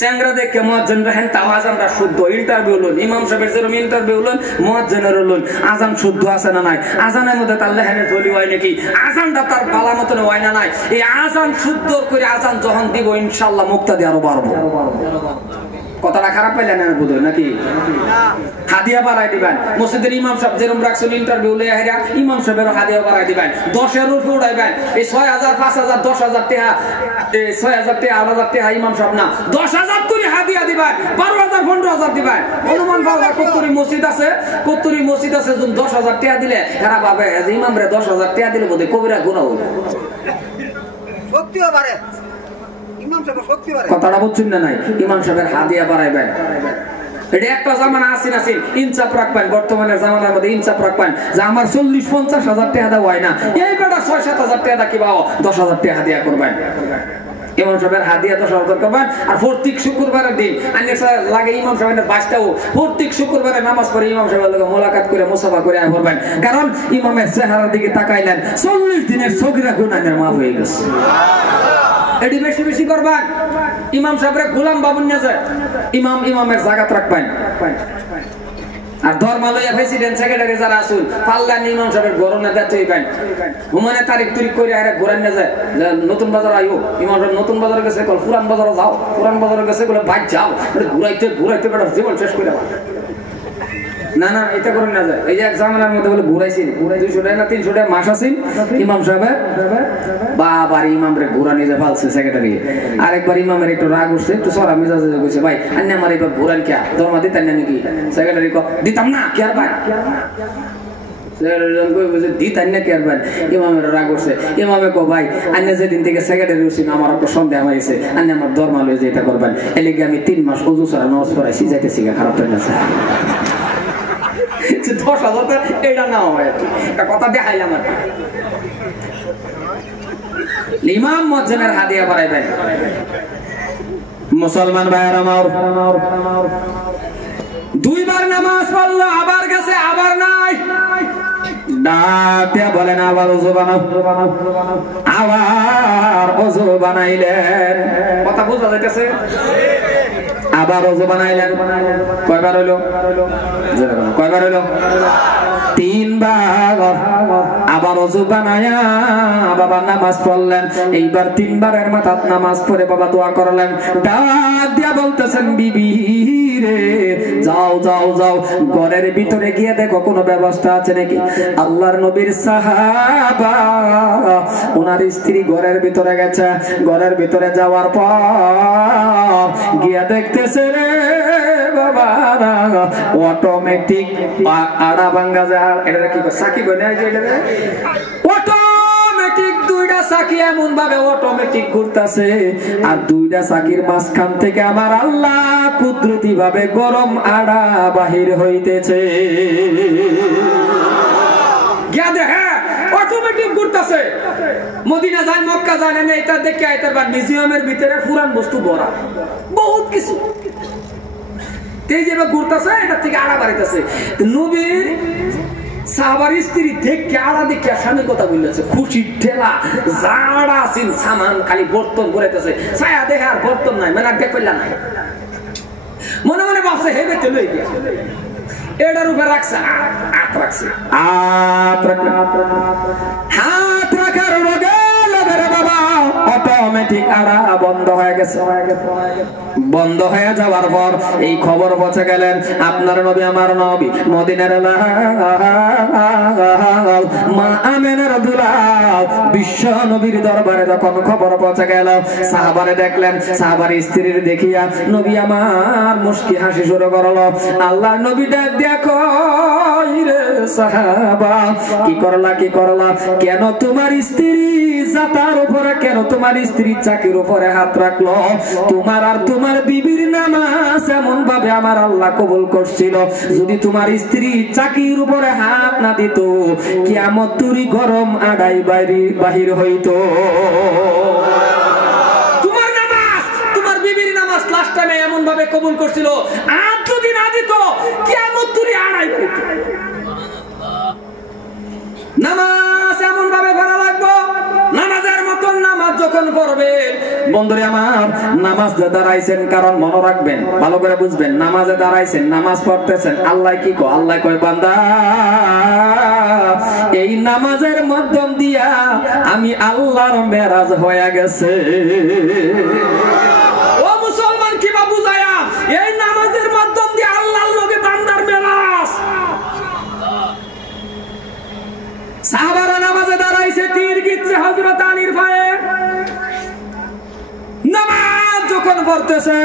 চ্যাংরা দেখে মুয়াজ্জিন রাহেন তাও আজানটা শুদ্ধ। ইন্টারভিউ হলো ইমাম সাহেবের যেরকম ইন্টারভিউ হলো মুয়াজ্জিনের হলো আজান শুদ্ধ আছে না নাই, আজানের মধ্যে তার লেহানের ঝলি হয় নাকি, আজানটা তার বালা মতন হয় না নাই। এই আজান শুদ্ধ করে আজান যখন দিব ইনশাআল্লাহ মুক্তাদি আরো বাড়বো। কথাটা খারাপ পাইলেন না বোধ হয় নাকি? হাদিয়া বাড়াই দিবেন। মসজিদের ইমাম সাহেব যেরকম রাখছেন ইন্টারভিউ লইয়া হেরা ইমাম সাহেবেরও হাদিয়া বাড়াই দিবেন। 10-এর উপরে উঠাইবেন। এই 6,000 5,000 10,000 টাকা, 6,000 টাকা 8,000 টাকা ইমাম সাহেব না 10,000 করে হাদিয়া দিবেন, 12,000 15,000 দিবেন। অনুমান পাওয়া কত্তরি মসজিদ আছে, কত্তরি মসজিদ আছে 10,000 টাকা দিলে এরা ভাবে ইমামরে 10,000 টাকা দিলে বোধহয় কবিরা গুনাহ হবে। সত্যিও পারে কথাটা বুঝছেন না নাই? ইমাম সাহেবের হাদিয়া বাড়াইবেন। এটা একটা জামানা আসিন আসিন ইনসাফ রাখবেন। বর্তমানের জামানার মধ্যে ইনসাফ রাখবেন যে আমার 40-50 হাজার টাকা দেওয়া হয় না, এই বেটা 6-7 হাজার টাকা কিবা 10,000 টাকা হাদিয়া করবেন। ইমাম সাহেবের হাদিয়া 10,000 করবেন। আর প্রত্যেক শুক্রবারের দিন লাগে ইমাম সাহেবের বাসটাও প্রত্যেক শুক্রবারে নামাজ পড়ে ইমাম সাহেবের লোক মোলাকাত করে মুসাফা করে করবেন। কারণ ইমামের চেহারার দিকে তাকাইলেন 40 দিনের সগীরা গুনাহের মাফ হয়ে গেছে। এটি বেশি বেশি করবেন। ইমাম সাহেবরা গোলাম বাবুন না যায়, ইমামের জায়গা রাখবেন। আর ধর্মালয়া প্রেসিডেন্ট সেক্রেটারি যারা আসুন পাল্লা ইমাম সাহেবের গরমে দেখতে হইবেন। হুমানে তারিখ তুরিখ করে আরে ঘোরান না যায়, নতুন বাজার আইও ইমাম সাহেব নতুন বাজারে গেছে, পুরান বাজারে যাও, পুরান বাজারে গেছে বলে বাইক যাও, ঘুরাইতে ঘুরাইতে বেটা জীবন শেষ করে দেওয়া। না না এটা করেন না যায়। এই যে এক জামানার মধ্যে বলে ঘুরাইছিল 200 টাকা না 300 টাকা মাস আসিল ইমাম সাহেবের, বাবার ইমামরে ঘুরা নিয়ে যা ফালছে সেক্রেটারি। আরেকবার ইমামের একটু রাগ উঠছে, একটু সরা মেজাজে কইছে ভাই আন্নে আমার এবার ঘুরান কে ধর্মা দিতেন না নাকি? সেক্রেটারি ক দিতাম না কে আর ভাই, দিতেন না কে আর ভাই। ইমামের রাগ উঠছে, ইমামে কো ভাই আন্নে যেদিন থেকে সেক্রেটারি উঠছিল আমার একটু সন্দেহ হয়েছে, আন্নে আমার ধর্মা লয়ে যেটা করবেন। এলিগে আমি 3 মাস ওযু ছাড়া নামাজ পড়াইছি, যাইতেছি খারাপ হয় না স্যার। 10,000 এটা না হয় একটা কথা দেখাইলাম আর কি। ইমাম মুয়াজ্জিনের হাদিয়া বাড়াইবেন। মুসলমান ভাইরা আমার 2 বার নামাজ পড়লো আবার গেছে আবার নাই, ডাক দিয়া বলেন আবার ওযু বানাও, আবার ওযু বানাইলেন। কথা বুঝা যাইতেছে? আবার ওযু বানাইলেন। কয়বার হইলো? কয়বার হইলো? 3 বার। আবার ওযু বানায়া বাবা নামাজ পড়লেন। এইবার 3 বারের মাথাত নামাজ পড়ে বাবা দোয়া করলেন। ডাক দিয়া বলতেছেন বিবি রে যাও যাও যাও ঘরের ভিতরে গিয়ে দেখো কোনো ব্যবস্থা আছে নাকি। আল্লাহর নবীর সাহাবা ওনার স্ত্রী ঘরের ভিতরে গেছে, ঘরের ভিতরে যাওয়ার পর গিয়া দেখতেছে রে বাবা অটোমেটিক আড়া ভাঙ্গা যায়। এটা কি সাকি বানায় যে এটা অটোমেটিক 2টা চাকি এমন ভাবে অটোমেটিক ঘুরতেছে, আর 2টা চাকির মাঝখান থেকে আমার আল্লাহ কুদরতি ভাবে গরম আড়া বাহির হইতেছে। গিয়া দেখে অটোমেটিক ঘুরতেছে। মদিনা যায় মক্কা যায় না, এটা দেখে আইতার বাদ মিউজিয়ামের ভিতরে পুরান বস্তু ভরা বহুত কিছু। এই যে ঘুরতেছে এটা থেকে আড়া বাড়িতেছে। নবীর সাহাবার স্ত্রী দেখে আড়া দেখে স্বামীর কথা বলতেছে, খুশি ঠেলা যারা আছেন সামান খালি বর্তন ঘুরাইতেছে, ছায়া দেখে আর বর্তন নাই, মানে আগে কইলা নাই। মনে মনে ভাবছে হেবে চলে গিয়া এটার উপরে রাখছে হাত রাখছে, হাত রাখার বাবা অটোমেটিক আড়া বন্ধ হয়ে গেছে। বন্ধ হয়ে যাওয়ার পর এই খবর পৌঁছে গেলেন আপনার নবী আমার নবী মদিনার মা আমেনার দুলাল বিশ্ব নবীর দরবারে যখন খবর পৌঁছে গেল, সাহাবারে দেখলেন, সাহাবার স্ত্রীর দেখিয়া নবী আমার মুস্কি হাসি শুরু করলো। আল্লাহ নবী ডাক দেখো রে সাহাবা কি করলা কি করলা, কেন তোমার স্ত্রী জাতার উপরে, কেন তোমার স্ত্রী চাকির উপরে হাত রাখলো? তোমার আর তোমার বিবির নামাজ এমন ভাবে আমার আল্লাহ কবুল করছিল, যদি তোমার স্ত্রী চাকির উপরে হাত না দিত কিয়ামত তুরি গরম আড়াই বাহির হইতো। তোমার নামাজ তোমার বিবির নামাজ লাস্ট টাইমে এমন ভাবে কবুল করছিল, আর যদি না দিত কিয়ামত তুরি আড়াই হইতো। নামাজ এমন ভাবে ভরা লাগবো, নামাজের মতন নামাজ যখন পড়বে বন্ধুরে আমার, নামাজে দাঁড়াইছেন কারণ মনে রাখবেন, ভালো করে বুঝবেন, নামাজে দাঁড়াইছেন, নামাজ পড়তেছেন, আল্লাহ কি কয়? আল্লাহ কয় বান্দা এই নামাজের মাধ্যম দিয়া আমি আল্লাহর মেরাজ হয়ে গেছে। ও মুসলমান কি বা বুঝায়া, এই নামাজের মাধ্যম দিয়ে আল্লাহর লগে বান্দার মেরাজ। সাহাবারা নামাজে দাঁড়াইছে, তীর গিচ্ছে হযরত আলীর পায়ে। নামাজ যখন পড়তেছে,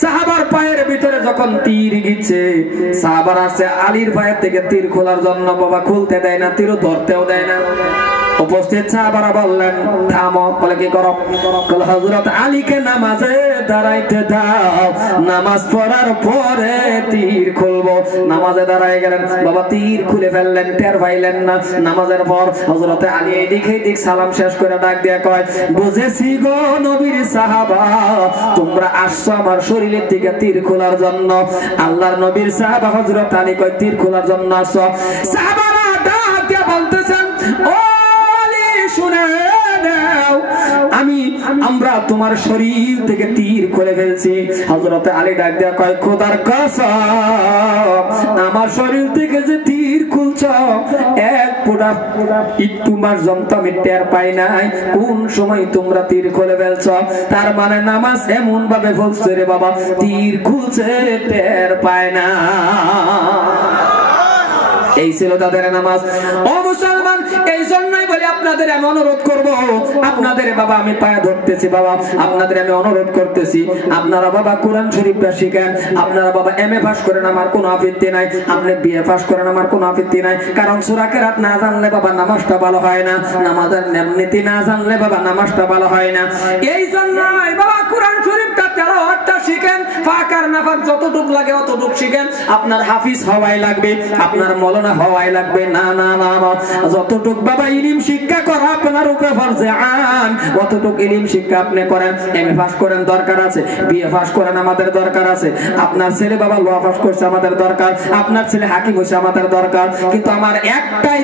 সাহাবার পায়ের ভিতরে যখন তীর গিচ্ছে, সাহাবার আছে আলীর পায়ের থেকে তীর খোলার জন্য, বাবা খুলতে দেয় না, তীরও ধরতেও দেয় না। উপস্থিত সাহাবারা বললেন থামো। বলে কি করো? বলে হযরত আলীকে নামাজে দাঁড়াইতে দাও, নামাজ পড়ার পরে তীর খুলবো। নামাজে দাঁড়ায় গেলেন, বাবা তীর খুলে ফেললেন, টের পাইলেন না। নামাজের পর হযরত আলী এইদিক এইদিক সালাম শেষ করে ডাক দিয়ে কয়, বুঝেছি গো নবীর সাহাবা, তোমরা আসছো আমার শরীরের দিকে তীর খোলার জন্য। আল্লাহর নবীর সাহাবা হযরত আলী কয়, তীর খোলার জন্য আসছো? সাহাবারা ডাক দিয়ে বলতেছেন, ও শুনে নাও, আমরা তোমার শরীর থেকে তীর খুলে ফেলছি। হযরত আলী ডাক দেয়া কয়, খোদার কসম, আমার শরীর থেকে যে তীর খুলছ এক ফোঁটা একটু পর্যন্ত আমি টের পাই নাই কোন সময় তোমরা তীর খুলে ফেলছ। তার মানে নামাজ এমন ভাবে ফলছে রে বাবা, তীর খুলছে টের পায় না। এই ছিল তাদের নামাজ। ও মুসলমান, এই জন্যই বলি আপনাদের আমি অনুরোধ করব, আপনাদের বাবা আমি পায়ে ধরতেছি, বাবা আপনাদের আমি অনুরোধ করতেছি, আপনারা বাবা কোরআন শরীফটা শিখেন। আপনারা বাবা এমএ পাস করেন, আমার কোনো আপত্তি নাই। আপনি বিএ পাস করেন, আমার কোনো আপত্তি নাই। কারণ সূরা কেরাত না জানলে বাবা নামাজটা ভালো হয় না, নামাজের নিয়ম-নীতি না জানলে বাবা নামাজটা ভালো হয় না। এই জন্যই বাবা কোরআন শরীফটা তেলাওয়াতটা শিখেন, ফাঁক আর নাফাক যতটুকু লাগে অতটুকু শিখেন। আপনার হাফিজ হওয়াই লাগবে, আপনার মৌলানা হওয়াই লাগবে না, না না না। যতটুক বাবা ইলম শিক্ষা করা আপনার উপরে ফরজে আইন, অতটুক ইলম শিক্ষা আপনি করেন। এমএ পাস করেন, দরকার আছে। বিএ পাস করেন, আমাদের দরকার আছে। আপনার ছেলে বাবা ল পাস করছে, আমাদের দরকার। আপনার ছেলে হাকিম হইছে, আমাদের দরকার। কিন্তু আমার একটাই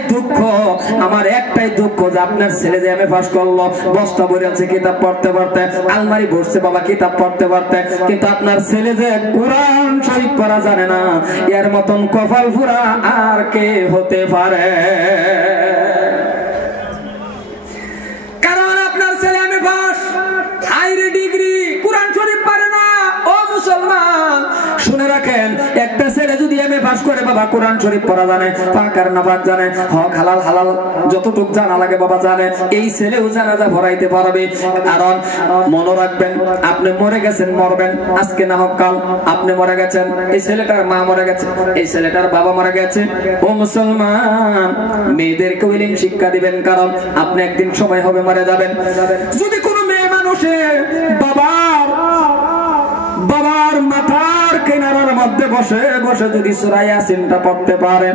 দুঃখ, যে আপনার ছেলে যে এমএ পাস করলো, বস্তা ভরে আছে কিতাব পড়তে পড়তে, আলমারি ভরছে বাবা কিতাব পড়তে পড়তে, কিন্তু আপনার ছেলে যে কোরআন শরীফ পড়া জানে না, এর মতন কপাল পুরা আর কে হতে পারে? কারণ আপনার ছেলে এমএ পাস, হাইরে ডিগ্রি, কোরআন শরীফ পারে না। ও মুসলমান শুনে রাখেন, একটা ছেলে যদি এমএ পাস করে বাবা কোরআন শরীফ পড়া জানে, পাক আর নাফাক জানে, হক হালাল হালাল যতটুক জানা লাগে বাবা জানে, এই ছেলেও জানাজা ভরাইতে পারবে। কারণ মনে রাখবেন, আপনি মরে গেছেন, মরবেন, আজকে না হোক কাল আপনি মরে গেছেন, এই ছেলেটার মা মরে গেছে, এই ছেলেটার বাবা মরে গেছে। ও মুসলমান, মেয়েদেরকে ইলম শিক্ষা দিবেন, কারণ আপনি একদিন সময় হবে মরে যাবেন। যদি কোনো মেয়ে মানুষে বাবার মাথার কিনারার মধ্যে বসে বসে যদি সূরা ইয়াসিনটা পড়তে পারে,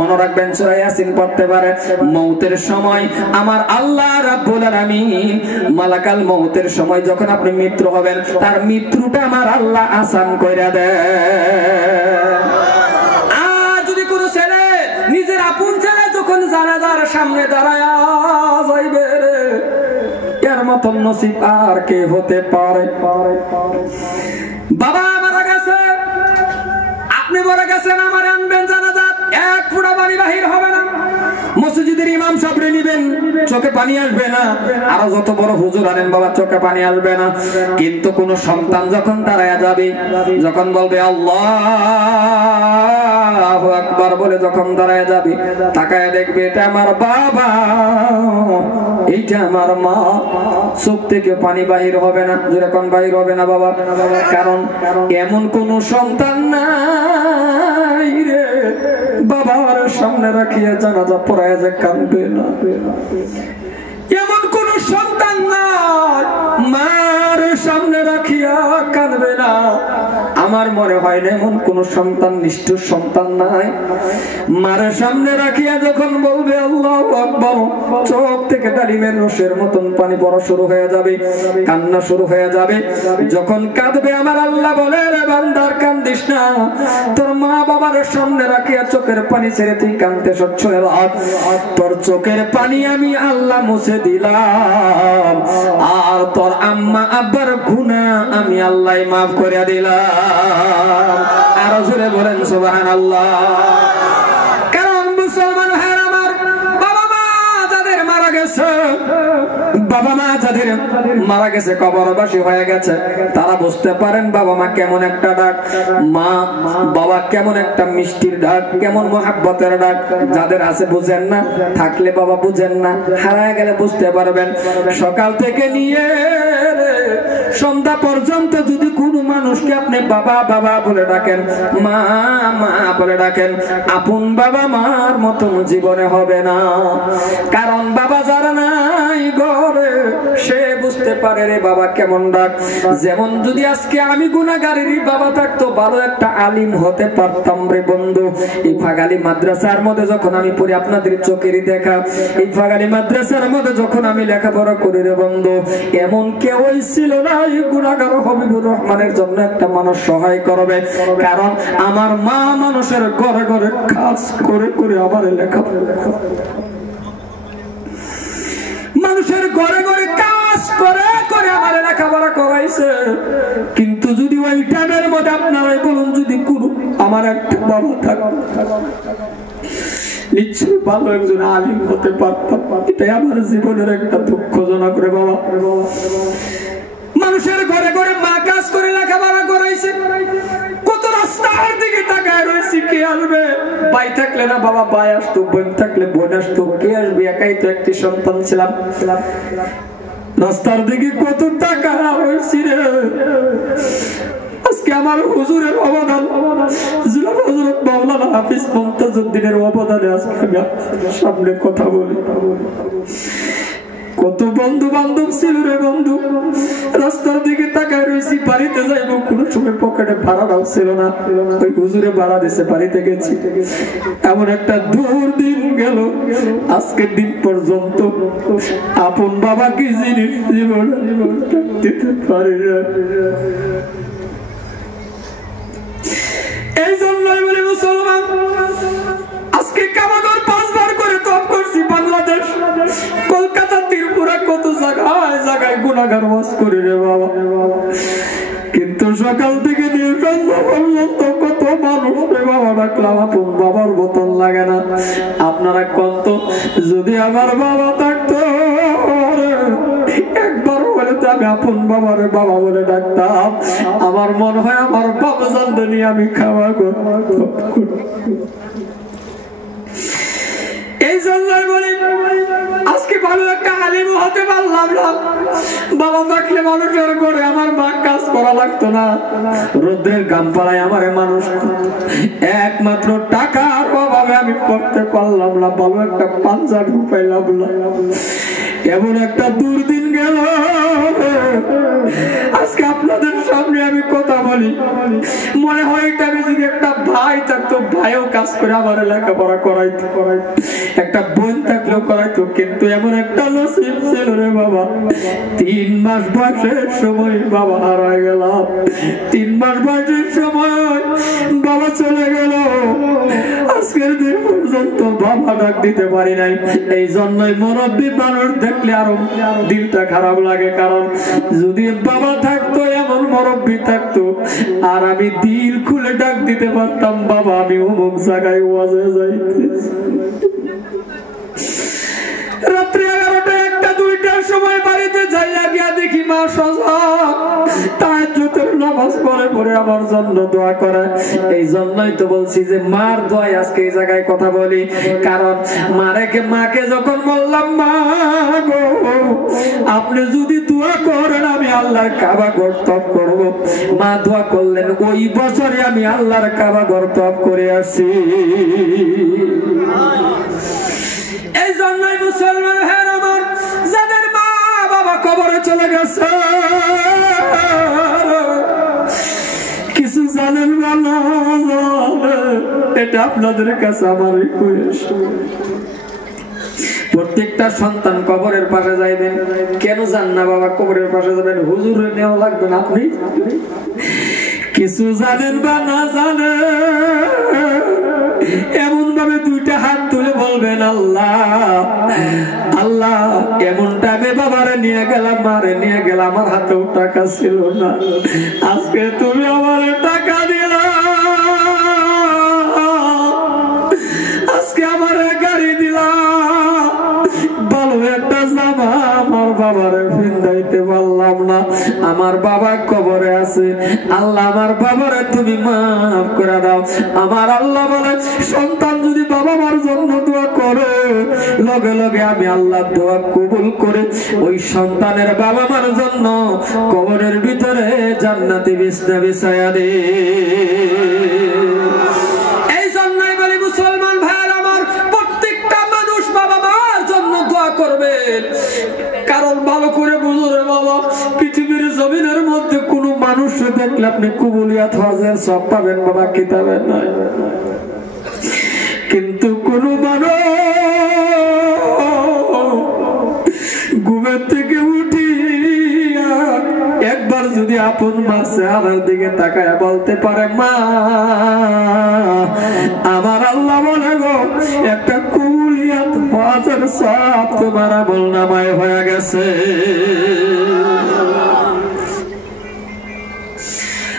মনে রাখবেন সূরা ইয়াসিন পড়তে পারে, মৌতের সময় আমার আল্লাহ রাব্বুল আলামিন মালাকাল মৌতের সময় যখন আপনি মৃত্যু হবেন, তার মৃত্যুটা আমার আল্লাহ আসান কইরা দেয়। আর যদি কোনো ছেলে নিজের আপন ছেলে যখন জানাজার সামনে দাঁড়ায় যাইবে, এর মতন নসিব আর কে হতে পারে? বাবা মারা গেছে, আপনি মরে গেছেন, আমার আনবেন জানাজাত, এক ফোঁটা পানি বাহির হবে না। মসজিদের ইমাম সাহেবরে নিবেন, চোখে পানি আসবে না। আরো যত বড় হুজুর আনেন বাবা, চোখে পানি আসবে না। কিন্তু কোন সন্তান যখন দাঁড়ায় যাবে, যখন বলবে আল্লাহু আকবার বলে যখন দাঁড়ায় যাবে, তাকায় দেখবে এটা আমার বাবা, এইটা আমার মা, চোখ থেকে পানি বাহির হবে না, যেরকম বাহির হবে না বাবা। কারণ এমন কোন সন্তান নাই রে বাবার সামনে রাখিয়া জানাজা পড়ায় যে কাঁদবে না, এমন কোন সন্তান নাই মার সামনে রাখিয়া কাঁদবে না। আমার মনে হয় না এমন কোন সন্তান নিষ্ঠুর সন্তান নাই। মারের সামনে রাখিয়া যখন বলবে আল্লাহু আকবার, চোখ থেকে ডালিমের রসের মতন পানি পড়া শুরু হয়ে যাবে, কান্না শুরু হয়ে যাবে। যখন কাঁদবে আমার আল্লাহ বলে, রে বান্দার কান্দিস না, তোর মা বাবার সামনে রাখিয়া চোখের পানি ছেড়ে তুই কাঁদতে স্বচ্ছ, তোর চোখের পানি আমি আল্লাহ মুছে দিলাম, আর তোর আম্মা আব্বার গুনাহ আমি আল্লাহ মাফ করে দিলাম। আর জোরে বলেন সুবহানাল্লাহ। কারণ মুসলমান ভাইরা আমার, বাবা মা যাদের মারা গেছে, বাবা মা যাদের মারা গেছে, কবরবাসী হয়ে গেছে, তারা বুঝতে পারেন বাবা মা কেমন একটা ডাক, মা বাবা কেমন একটা মিষ্টির ডাক, কেমন মহাব্বতের ডাক। যাদের আছে বুঝেন না, থাকলে বাবা বুঝেন না, হারায় গেলে বুঝতে পারবেন। সকাল থেকে নিয়ে সন্ধ্যা পর্যন্ত যদি কোন মানুষকে আপনি বাবা বাবা বলে ডাকেন, মা মা বলে ডাকেন, আপন বাবা মার মতন জীবনে হবে না। কারণ বাবা যারা নাই ঘরে, সে বুঝতে পারে রে বাবা কেমন ডাক। যেমন যদি আজকে আমি গুনাহগারেরই বাবা থাকতো, ভালো একটা আলিম হতে পারতাম রে বন্ধু। এই ফাগালি মাদ্রাসার মধ্যে যখন আমি পড়ি, আপনাদের চোখেরই দেখা, এই ফাগালি মাদ্রাসার মধ্যে যখন আমি লেখাপড়া করি রে বন্ধু, এমন কেউই ছিল না এই গুনাহগার হবিবুর রহমানের জন্য একটা মানুষ সহায় করবে। কারণ আমার মা মানুষের ঘরে ঘরে কাজ করে করে আমার লেখাপড়া, মানুষের ঘরে ঘরে কাজ করে করে আমার লেখাপড়া করাইছে। কিন্তু যদি ওই টাইমের মধ্যে আপনারাই বলুন, যদি কোনো আমার একটা বাবা থাকতো, নিশ্চয়ই ভালো একজন আলিম হতে পারতাম। এটাই আমার জীবনের একটা দুঃখজনক রে বাবা। মানুষের ঘরে ঘরে মা কাজ করে লেখাপড়া করাইছে, কত রাস্তার দিকে তাকায় রয়েছে, কে আসবে? ভাই থাকলে না বাবা ভাই আসতো, বোন থাকলে বোন আসতো, কে আসবে? একাই তো একটি সন্তান ছিলাম। রাস্তার দিকে কত টাকা হয়েছি রে। আজকে আমার হুজুরের অবদান, হযরত মাওলানা হাফিজ মুমতাজউদ্দিনের অবদানে আজকে আমি আপনাদের সামনে কথা বলি। কত বন্ধু বান্ধব ছিল রে বন্ধু, রাস্তার দিকে তাকায় রয়েছি, বাড়িতে যাইবো, কোনো সময় পকেটে ভাড়াটাও ছিল না, ওই হুজুরে ভাড়া দিছে, বাড়িতে গেছি। এমন একটা দুর্দিন গেল, আজকের দিন পর্যন্ত আপন বাবা কি জিনিস জীবন দিতে পারি না। এই জন্যই বলি মুসলমান, আজকে কাবাগর 5 বার করে তওয়াফ করছি, বাংলাদেশ, কলকাতা, ত্রিপুরা, কত জায়গায় জায়গায় গুনাহগার ওয়াজ করি রে বাবা। কিন্তু সকাল থেকে নিয়ে সন্ধ্যা পর্যন্ত কত মানুষ রে বাবা ডাকলাম, আপন বাবার মতন লাগে না। আপনারা কত, যদি আমার বাবা থাকতো, একবার বলে তো আমি আপন বাবারে বাবা বলে ডাকতাম, আমার মনে হয় আমার বাবা জানতে নিয়ে আমি খাওয়া করতাম। এই জন্যই বলি, আজকে ভালো একটা আলিম হতে পারলাম না। বাবা থাকলে মানুষের ঘরে আমার মা কাজ করা লাগতো না, রোদ্রের গামপাড়ায় আমার মানুষ, একমাত্র টাকার অভাবে আমি পড়তে পারলাম না, ভালো একটা পাঞ্জাবি পাইলাম না। এমন একটা দুর্দিন গেল, আজকে আপনাদের সামনে আমি কথা বলি, মনে হয় এটা যদি একটা ভাই থাকতো, ভাইও কাজ করে আমার লেখাপড়া করাইতো, একটা বোন থাকলেও করাইতো। কিন্তু এমন একটা নসিব ছিল রে বাবা, 3 মাস বয়সের সময় বাবা হারায় গেলাম। 3 মাস বয়সের সময় বাবা চলে গেল, আজকের দিন পর্যন্ত বাবা ডাক দিতে পারি নাই। এই জন্যই মুরব্বী মানুষ দেখলে আরো দিলটা খারাপ লাগে। কারণ যদি বাবা থাকতো, এমন মুরব্বী থাকতো, আর আমি দিল খুলে ডাক দিতে পারতাম, বাবা আমি অমুক জায়গায় ওয়াজে যাইতে। রাত্রে 11টা, 1টা, 2টার সময় বাড়িতে যাইয়া গিয়া দেখি মা সজা তাহাজ্জুদের নামাজ পড়ে পড়ে আমার জন্য দোয়া করে। এই জন্যই তো বলছি যে মার দোয়ায় আজকে এই জায়গায় কথা বলি। কারণ মাকে যখন বললাম, মা গো আপনি যদি দোয়া করেন আমি আল্লাহর কাবা ঘর তওয়াফ করব, মা দোয়া করলেন, ওই বছরে আমি আল্লাহর কাবা ঘর তওয়াফ করে আসি। এই জন্যই মুসলমান ভাইরা আমার, যাদের মা বাবা কবরে চলে গেছে, কিছু এটা আপনাদের কাছে আমার রিকোয়েস্ট। প্রত্যেকটা সন্তান কবরের পাশে যাইবেন। কেন যান না বাবা কবরের পাশে যাবেন? হুজুর নেওয়া লাগবে না। আপনি কিছু জানেন বা না জানেন, এমন ভাবে দুইটা হাত তুলে বলবেন আল্লাহ আল্লাহ, এমন টাইমে বাবারে নিয়ে গেলাম, মারে নিয়ে গেলাম, আমার হাতেও টাকা ছিল না, আজকে তুমি আমার টাকা দিলা, আজকে আমার গাড়ি দিলা, ভালো একটা জামা আমার বাবারে ফিন্দাইতে পারলাম না, আমার বাবা কবরে আছে, আল্লাহ আমার বাবারে তুমি মাফ করে দাও। আমার আল্লাহ বলে সন্তান যদি বাবা মার জন্য দোয়া করে, লগে লগে আমি আল্লাহ দোয়া কবুল করে ওই সন্তানের বাবা মার জন্য কবরের ভিতরে জান্নাতি বিছনা বিছায়া দে। এই জন্যই বলি মুসলমান ভাইরা আমার, প্রত্যেকটা মানুষ বাবা মার জন্য দোয়া করবে। কারণ ভালো করে বুঝুরে বাবা, পৃথিবীর জমিনের মধ্যে কোন মানুষ দেখলে আপনি কবুলিয়াত হজের সব পাবেন বাবা, কিতাবে নয়, কিন্তু কোন মানুষ ঘুমের থেকে উঠিয়া একবার যদি আপন মার চেহারার দিকে তাকায় বলতে পারে মা, আমার আল্লাহ বলে গো একটা কবুলিয়াত হজের সব তোমার আমল নামায় হয়ে গেছে।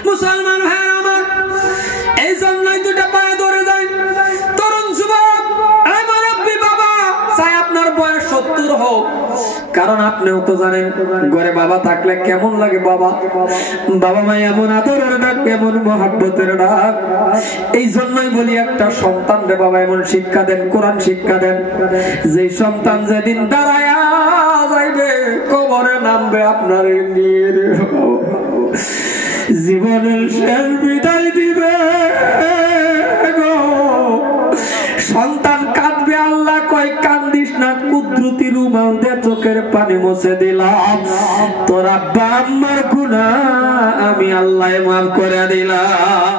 মুসলমান ভাই আমার, এই জন্যই দুটা পায়ে ধরে যায় তরুণ যুবক, আমার আপনি বাবা চাই আপনার বয়স 70 হোক, কারণ আপনিও তো জানেন ঘরে বাবা থাকলে কেমন লাগে। বাবা বাবা মা এমন আদরের ডাক, এমন মহব্বতের ডাক। এই জন্যই বলি একটা সন্তান রে বাবা এমন শিক্ষা দেন, কোরআন শিক্ষা দেন, যে সন্তান যেদিন দাঁড়ায়া যাইবে কবরে নামবে আপনার নিয়ে জীবনের শেষ বিদায় দিবে গো, সন্তান কাঁদবে, আল্লাহ কয় কান্দিস না, কুদরতি রুমাল দিয়ে চোখের পানি মুছে দিলাম, তোর আব্বা আম্মার গুনাহ আমি আল্লাহ মাফ করে দিলাম।